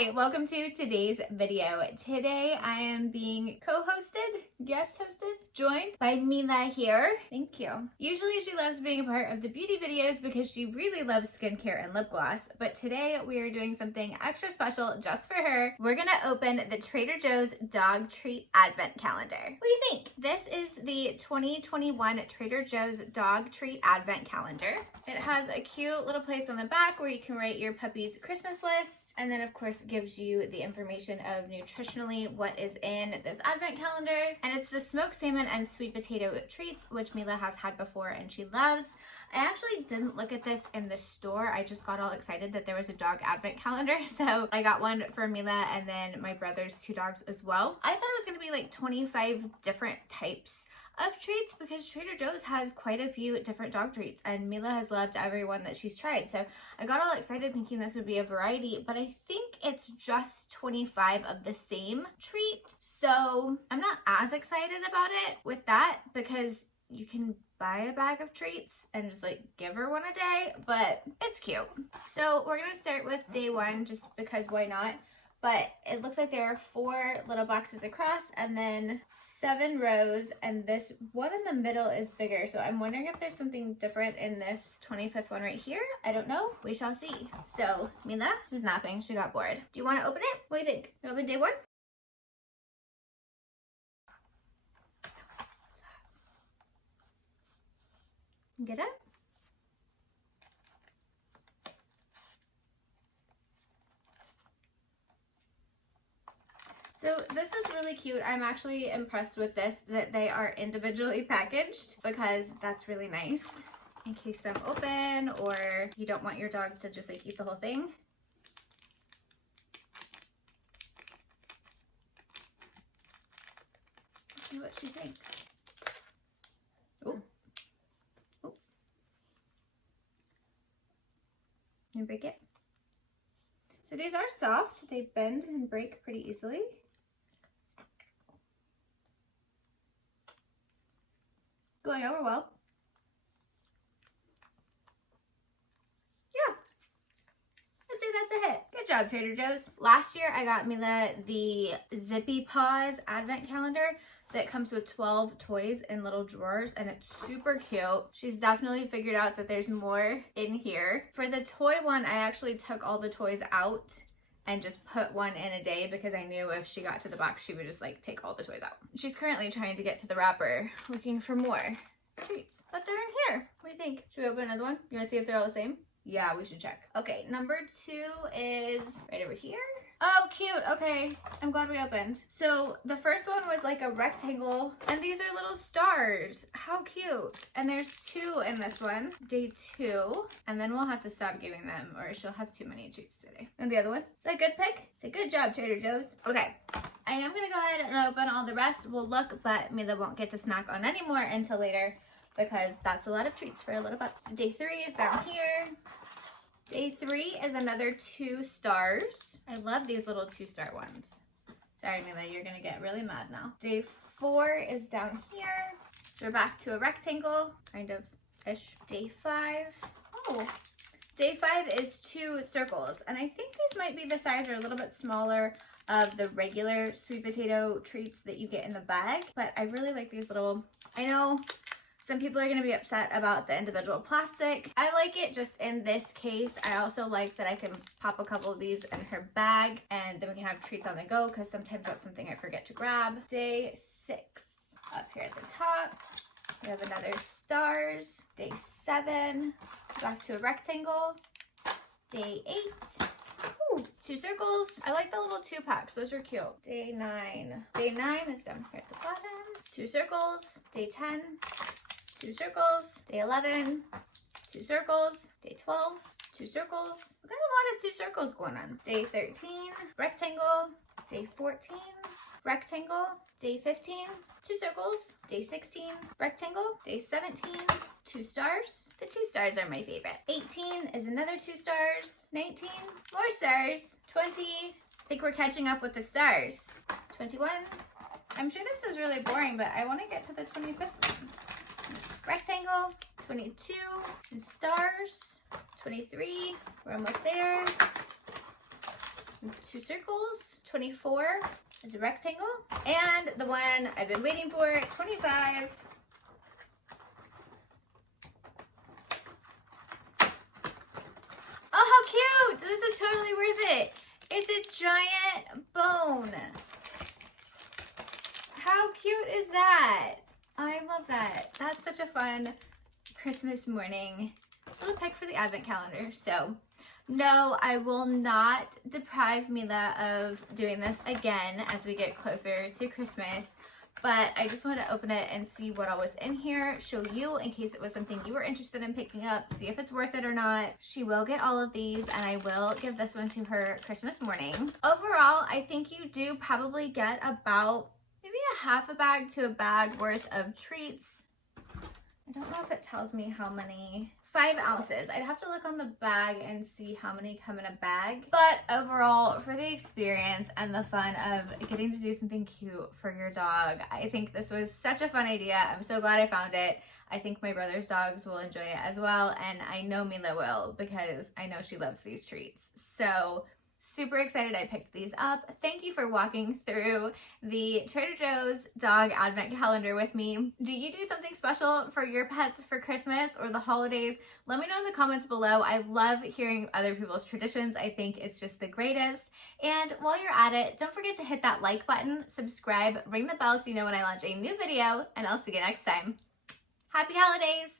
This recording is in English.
Hi, welcome to today's video. Today I am being guest hosted, joined by Mila here. Thank you. Usually she loves being a part of the beauty videos because she really loves skincare and lip gloss, but today we are doing something extra special just for her. We're gonna open the Trader Joe's Dog Treat Advent Calendar. What do you think? This is the 2021 Trader Joe's Dog Treat Advent Calendar. It has a cute little place on the back where you can write your puppy's Christmas list, and then of course gives you the information of nutritionally what is in this advent calendar. And it's the smoked salmon and sweet potato treats, which Mila has had before and she loves. I actually didn't look at this in the store. I just got all excited that there was a dog advent calendar, so I got one for Mila and then my brother's 2 dogs as well. I thought it was gonna be like 25 different types of treats because Trader Joe's has quite a few different dog treats and Mila has loved every one that she's tried. So I got all excited thinking this would be a variety, but I think it's just 25 of the same treat. So I'm not as excited about it with that because you can buy a bag of treats and just like give her one a day, but it's cute. So we're gonna start with day 1 just because why not? But it looks like there are 4 little boxes across and then 7 rows, and this one in the middle is bigger. So I'm wondering if there's something different in this 25th one right here. I don't know. We shall see. So Mila, she's napping. She got bored. Do you want to open it? What do you think? You open day 1? Get it? So this is really cute. I'm actually impressed with this, that they are individually packaged because that's really nice in case I'm open or you don't want your dog to just like eat the whole thing. Let's see what she thinks. Oh. Oh. Can you break it? So these are soft. They bend and break pretty easily. Going over well. Yeah, I'd say that's a hit. Good job, Trader Joe's. Last year I got Mila the Zippy Paws Advent Calendar that comes with 12 toys in little drawers, and it's super cute. She's definitely figured out that there's more in here. For the toy one, I actually took all the toys out and just put one in a day because I knew if she got to the box, she would just like take all the toys out. She's currently trying to get to the wrapper, looking for more treats, but they're in here. What do you think? Should we open another one? You wanna see if they're all the same? Yeah, we should check. Okay, number 2 is right over here. Oh, cute. Okay, I'm glad we opened. So the first one was like a rectangle, and these are little stars. How cute. And there's 2 in this one. Day 2. And then we'll have to stop giving them or she'll have too many treats today. And the other one. Is that a good pick? Say good job, Trader Joe's. Okay, I am gonna go ahead and open all the rest. We'll look, but Mila won't get to snack on any more until later because that's a lot of treats for a little bit. So day 3 is down here. Day 3 is another 2 stars. I love these little 2-star ones. Sorry, Mila, you're gonna get really mad now. Day 4 is down here. So we're back to a rectangle, kind of ish. Day 5. Oh, day 5 is 2 circles. And I think these might be the size or a little bit smaller of the regular sweet potato treats that you get in the bag. But I really like these little, I know some people are going to be upset about the individual plastic. I like it just in this case. I also like that I can pop a couple of these in her bag and then we can have treats on the go because sometimes that's something I forget to grab. Day 6, up here at the top, we have another stars. Day 7, back to a rectangle. Day 8, ooh, 2 circles. I like the little 2 packs. Those are cute. Day 9. Day 9 is down here at the bottom. 2 circles. Day 10. 2 circles. Day 11, 2 circles. Day 12, 2 circles. We've got a lot of 2 circles going on. Day 13, rectangle. Day 14, rectangle. Day 15, 2 circles. Day 16, rectangle. Day 17, 2 stars. The 2 stars are my favorite. 18 is another 2 stars. 19, more stars. 20, I think we're catching up with the stars. 21, I'm sure this is really boring, but I want to get to the 25th one. Rectangle. 22, stars. 23, we're almost there. 2 circles, 24 is a rectangle, and the one I've been waiting for, 25. Oh, how cute! This is totally worth it. It's a giant bone. How cute is that? I love that. That's such a fun Christmas morning little pick for the advent calendar. So no, I will not deprive Mila of doing this again as we get closer to Christmas, but I just wanted to open it and see what all was in here, show you in case it was something you were interested in picking up, see if it's worth it or not. She will get all of these, and I will give this one to her Christmas morning. Overall, I think you do probably get about maybe a half a bag to a bag worth of treats. I don't know if it tells me how many. 5 ounces. I'd have to look on the bag and see how many come in a bag. But overall, for the experience and the fun of getting to do something cute for your dog, I think this was such a fun idea. I'm so glad I found it. I think my brother's dogs will enjoy it as well, and I know Mila will because I know she loves these treats. So super excited I picked these up. Thank you for walking through the Trader Joe's dog advent calendar with me. Do you do something special for your pets for Christmas or the holidays? Let me know in the comments below. I love hearing other people's traditions. I think it's just the greatest. And while you're at it, don't forget to hit that like button, subscribe, ring the bell so you know when I launch a new video, and I'll see you next time. Happy holidays!